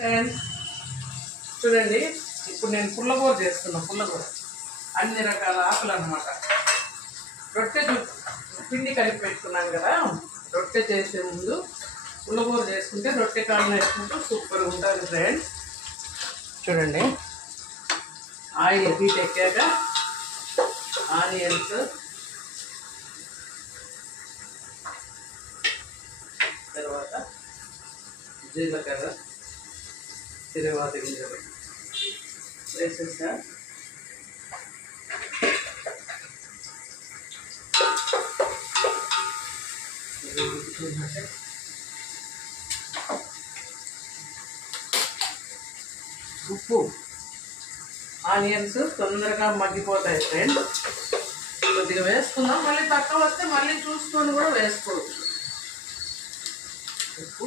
Friends చూడండి, ఇప్పుడు నేను పుల్లగూర చేస్తున్నా. పుల్లగూర అన్ని రకాల ఆకులు అన్నమాట. రొట్టె పిండి కలిపి పెట్టుకున్నాను కదా, రొట్టె చేసే ముందు పుల్లగూర చేసుకుంటే రొట్టె కాలం వేసుకుంటూ సూపర్గా ఉంటుంది ఫ్రెండ్స్. చూడండి, ఆయిల్ హీట్ ఎక్కాక ఆనియన్స్, తర్వాత జీలకర్ర, తిరువాత గింజలు వేసేసా. ఉప్పు, ఆనియన్స్ తొందరగా మగ్గిపోతాయి ఫ్రెండ్స్. కొద్దిగా వేసుకుందాం, మళ్ళీ తక్కువ వస్తే మళ్ళీ చూసుకొని కూడా వేసుకోవచ్చు. ఉప్పు,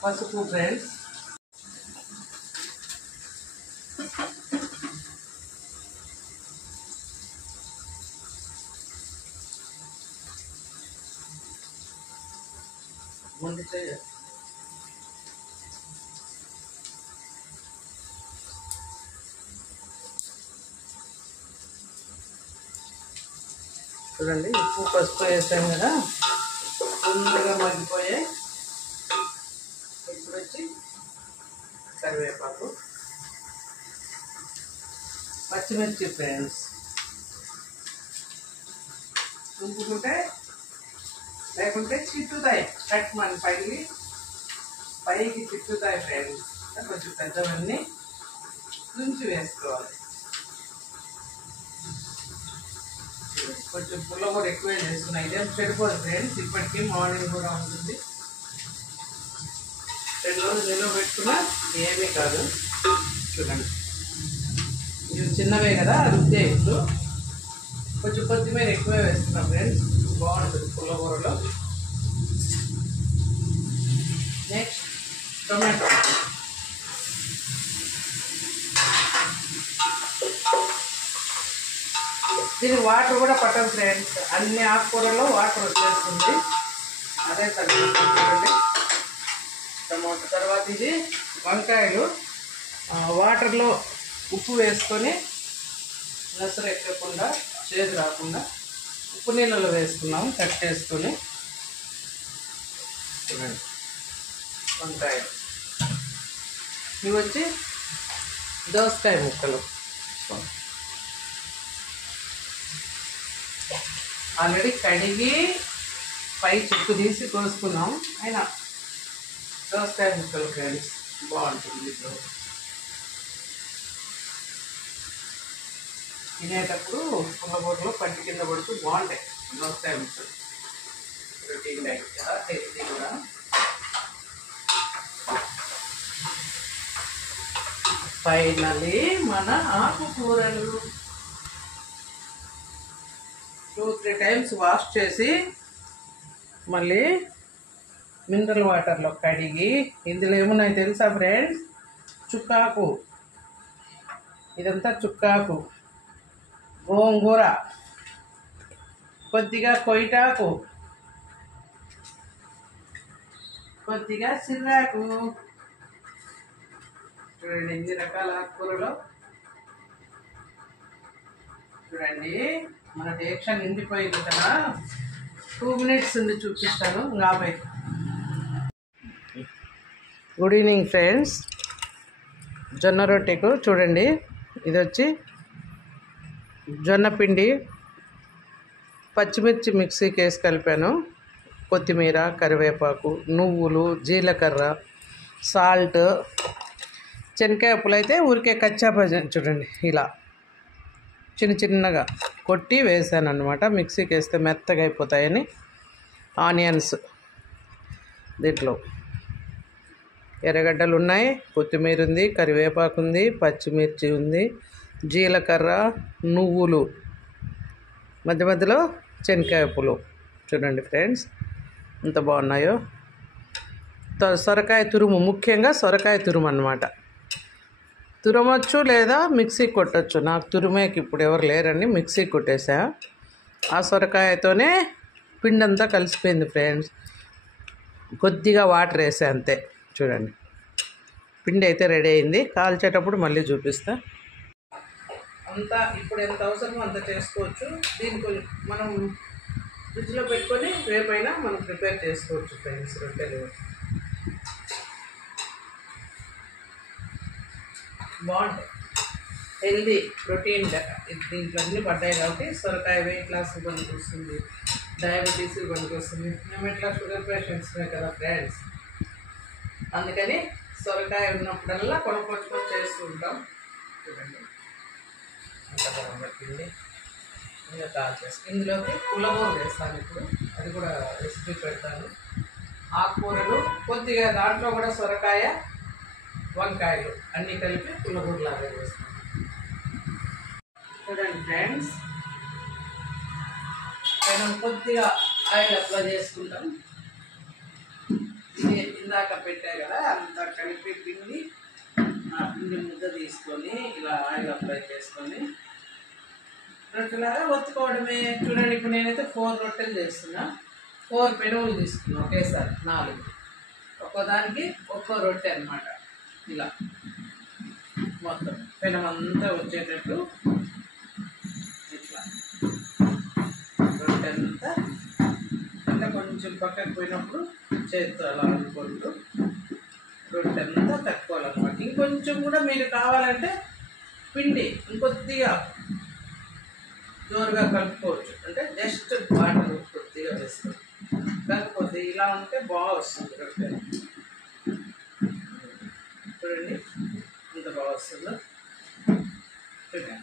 పసుపు ఫ్రెండ్స్, ముందు చూడండి, ఉప్పు పసుపు వేసాం కదా, తొందరగా మగ్గిపోయాయి. ఇప్పుడు వచ్చి కరివేపాకు, పచ్చిమిర్చి ఫ్రెండ్స్. తుంపుకుంటే లేకుంటే చిట్టుతాయి, కట్ మన పైకి చిట్టుతాయి ఫ్రెండ్స్. కొంచెం పెద్దవన్నీ తుంచి వేసుకోవాలి. కొంచెం పుల్ల కూడా ఎక్కువే చేసుకున్నాయి. ఇదేం చెడిపోదు ఫ్రెండ్స్, ఇప్పటికీ మార్నింగ్ కూడా ఉంటుంది. 2 రోజులు నిల్వ పెట్టుకున్నా ఏమీ కాదు. చూడండి, ఇవి చిన్నవే కదా రుద్దే. ఇప్పుడు కొంచెం కొత్తిమీర ఎక్కువే వేస్తున్నాం ఫ్రెండ్స్, బాగుంటుంది పుల్లగూరలో. నెక్స్ట్ టొమాటో, దీనికి వాటర్ కూడా పట్టదు ఫ్రెండ్స్. అన్ని ఆకుకూరలో వాటర్ వచ్చేస్తుంది, అదే సరిపోతుంది. టమాటో తర్వాత ఇది వంకాయలు వాటర్లో ఉప్పు వేసుకొని నసరు ఎక్కకుండా చేదు రాకుండా ఉప్పు నీళ్ళలో వేసుకున్నాం కట్ చేసుకొని. చూడండి, వంకాయలు ఇవి వచ్చి దోసకాయ ముక్కలు. ఆల్రెడీ కడిగి పై చుక్కు తీసి కోసుకున్నాం, అయినా దోసకాయ ముక్కలు ఫ్రెండ్స్ బాగుంటుంది. తినేటప్పుడు పుల్లగూరలో పంటి కింద పడుతూ బాగుంటాయి దోసకాయ ముక్కలు. ప్రోటీన్ డైట్ కదా, హెల్తీ కూడా. ఫైనల్లీ మన ఆకుకూరలు 2-3 టైమ్స్ వాష్ చేసి మళ్ళీ మినరల్ వాటర్లో కడిగి, ఇందులో ఏమున్నాయి తెలుసా ఫ్రెండ్స్? చుక్కాకు, ఇదంతా చుక్కాకు, గోంగూర, కొద్దిగా కొయిటాకు, కొద్దిగా సిర్రాకు. చూడండి ఎన్ని రకాల ఆకుకూరలో. చూడండి, మన డేక్ష నిండిపోయింది కదా. 2 మినిట్స్ ఉండి చూపిస్తాను. ngabai. Good evening friends. జొన్న రొట్టెకు చూడండి, ఇది వచ్చి జొన్న పిండి, పచ్చిమిర్చి మిక్సీకి వేసి కలిపాను, కొత్తిమీర, కరివేపాకు, నువ్వులు, జీలకర్ర, సాల్ట్, శనక్కాయ ఉప్పులు అయితే ఊరికే కచ్చాపచ్చి చూడండి ఇలా చిన్న చిన్నగా కొట్టి వేసాను అన్నమాట. మిక్సీకి వేస్తే మెత్తగా అయిపోతాయని. ఆనియన్స్, దీంట్లో ఎర్రగడ్డలు ఉన్నాయి, కొత్తిమీర ఉంది, కరివేపాకు ఉంది, పచ్చిమిర్చి ఉంది, జీలకర్ర, నువ్వులు, మధ్య మధ్యలో శనక్కాయ ఉప్పులు. చూడండి ఫ్రెండ్స్ ఎంత బాగున్నాయో. సొరకాయ తురుము, ముఖ్యంగా సొరకాయ తురుము అన్నమాట. తురమొచ్చు లేదా మిక్సీ కొట్టచ్చు. నాకు తురిమేకి ఇప్పుడు ఎవరు లేరండి, మిక్సీ కొట్టేసా. ఆ సొరకాయతోనే పిండి అంతా కలిసిపోయింది ఫ్రెండ్స్. కొద్దిగా వాటర్ వేసే అంతే. చూడండి, పిండి అయితే రెడీ అయింది. కాల్చేటప్పుడు మళ్ళీ చూపిస్తా. అంతా ఇప్పుడు ఎంత అవసరమో అంత చేసుకోవచ్చు. దీనికి మనం ఫ్రిడ్జ్లో పెట్టుకొని రేపైనా మనం ప్రిపేర్ చేసుకోవచ్చు ఫ్రెండ్స్. రొట్టెలు బాగుంటాయి, హెల్దీ, ప్రోటీన్. దీంట్లో అన్నీ పడ్డాయి కాబట్టి సొరకాయ వెయిట్ లాస్ పనికి వస్తుంది, డయాబెటీస్ పనికి వస్తుంది. మేము ఎట్లా షుగర్ పేషెంట్స్మే కదా ఫ్రెండ్స్, అందుకని సొరకాయ ఉన్నప్పుడల్లా కొనుక్కొచ్చుకొని చేస్తూ ఉంటాం. చూడండి అంత గరం పట్టింది. ఇంకా కాల్చేసి ఇందులోకి పుల్లగూర వేస్తాను ఇప్పుడు, అది కూడా రెసిపీ పెడతాను. ఆకుకూరలు కొద్దిగా, దాంట్లో కూడా సొరకాయ, వంకాయలు అన్నీ కలిపి పుల్లగూరలాగా వేస్తాను. చూడండి ఫ్రెండ్స్, మనం కొద్దిగా ఆయిల్ అప్లై చేసుకుంటాం. ఇది ఇందాక పెట్టా కదా, అంతా కలిపి పిండి ముద్ద తీసుకొని ఇలా ఆయిల్ అప్లై చేసుకొని రొట్టెలాగా ఒత్తుకోవడమే. చూడండి, ఇప్పుడు నేనైతే 4 రొట్టెలు చేస్తున్నా. 4 పెనుగులు తీసుకున్నా ఒకేసారి, 4. ఒక్కోదానికి ఒక్కో రొట్టె అనమాట. ఇలా మొత్తం పెనమంతా వచ్చేటట్టు ఇట్లా రొట్టె అంతా అంటే కొంచెం పక్కకు పోయినప్పుడు చేతితో అలా అనుకుంటూ రొట్టె అంతా తక్కువాలన్నమాట. ఇంకొంచెం కూడా మీరు కావాలంటే పిండి ఇంకొద్దిగా జోరుగా కలుపుకోవచ్చు, అంటే జస్ట్ వాటర్ కొద్దిగా వేసుకోవచ్చు. కాకపోతే ఇలా ఉంటే బాగా వస్తుంది రొట్టె. చూడండి ఎంత బాగా వస్తుందో. చూడండి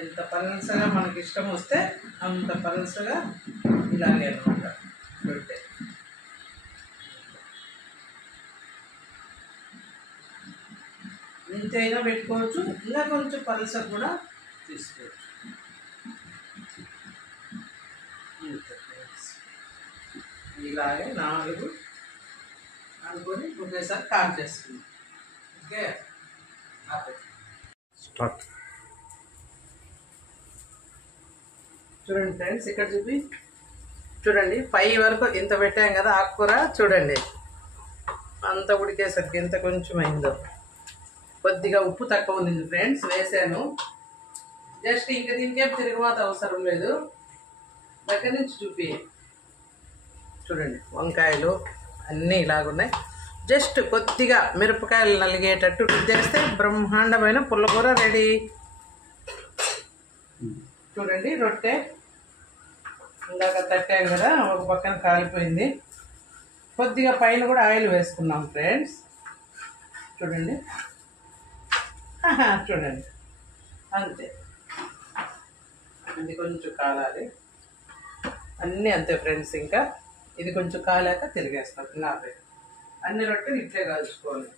ఎంత పలసగా మనకి ఇష్టం వస్తే అంత పలసగా ఇలాగే అనమాట రొట్టె. ఇంతైనా పెట్టుకోవచ్చు, ఇంకా కొంచెం పలసగా కూడా తీసుకోవచ్చు. ఇలాగే 4 అనుకొని ఒకేసారి కాల్ చేసుకుందాం. Okay, start. చూడండి ఫ్రెండ్స్, ఇక్కడ చూడండి 5 వరకు ఇంత పెట్టాం కదా ఆకుకూర. చూడండి అంత ఉడికేసరికి ఎంత కొంచెం అయిందో. కొద్దిగా ఉప్పు తక్కువ ఉంది ఫ్రెండ్స్, వేసాను. జస్ట్ ఇంకా దీనికేం తిరుగుబాటు అవసరం లేదు. దగ్గర నుంచి చూడండి వంకాయలు అన్నీ ఇలాగున్నాయి. జస్ట్ కొద్దిగా మిరపకాయలు నలిగేటట్టు చేస్తే బ్రహ్మాండమైన పుల్లకూర రెడీ. చూడండి రొట్టె ఇందాక తట్టాం కదా, ఒక పక్కన కాలిపోయింది. కొద్దిగా పైన కూడా ఆయిల్ వేసుకున్నాం ఫ్రెండ్స్. చూడండి చూడండి అంతే. ఇది కొంచెం కాలాలి, అన్నీ అంతే ఫ్రెండ్స్. ఇంకా ఇది కొంచెం కాలాక తిరిగేస్తాం. అన్ని రొట్టెలు ఇట్లే కాల్చుకోవాలి.